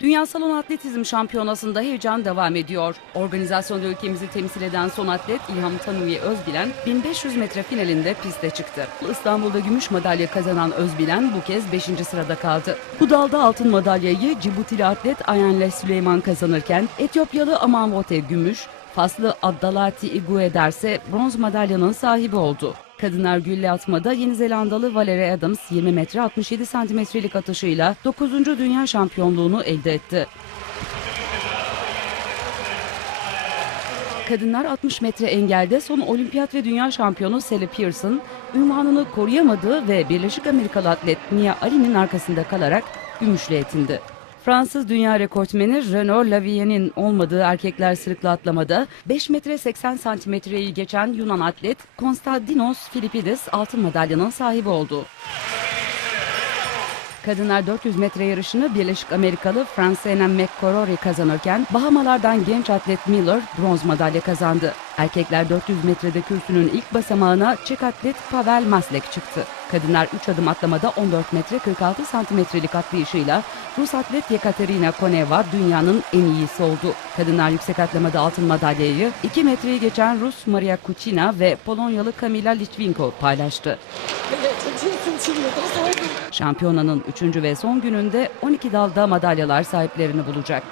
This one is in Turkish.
Dünya Salon Atletizm Şampiyonası'nda heyecan devam ediyor. Organizasyonda ülkemizi temsil eden son atlet İlham Tanrı'yı Özbilen 1500 metre finalinde piste çıktı. İstanbul'da gümüş madalya kazanan Özbilen bu kez 5. sırada kaldı. Bu dalda altın madalyayı Cibutili atlet Ayanle Süleyman kazanırken Etiyopyalı Amanvote gümüş, Faslı Addalati Igueder ise bronz madalyanın sahibi oldu. Kadınlar gülle atmada Yeni Zelandalı Valerie Adams 20 metre 67 santimetrelik atışıyla 9. dünya şampiyonluğunu elde etti. Kadınlar 60 metre engelde son olimpiyat ve dünya şampiyonu Sally Pearson, ünvanını koruyamadı ve Birleşik Amerikalı atlet Mia Ali'nin arkasında kalarak gümüşle yetindi. Fransız dünya rekortmeni Renaud Lavillier'in olmadığı erkekler sırıkla atlamada 5 metre 80 santimetreyi geçen Yunan atlet Konstantinos Filipides altın madalyanın sahibi oldu. Kadınlar 400 metre yarışını Birleşik Amerikalı Francena McCrory kazanırken Bahamalardan genç atlet Miller bronz madalya kazandı. Erkekler 400 metrede kürsünün ilk basamağına Çek atlet Pavel Maslek çıktı. Kadınlar 3 adım atlamada 14 metre 46 santimetrelik atlayışıyla Rus atlet Yekaterina Koneva dünyanın en iyisi oldu. Kadınlar yüksek atlamada altın madalyayı 2 metreyi geçen Rus Maria Kuchina ve Polonyalı Kamila Litvinko paylaştı. Şampiyonanın 3. ve son gününde 12 dalda madalyalar sahiplerini bulacak.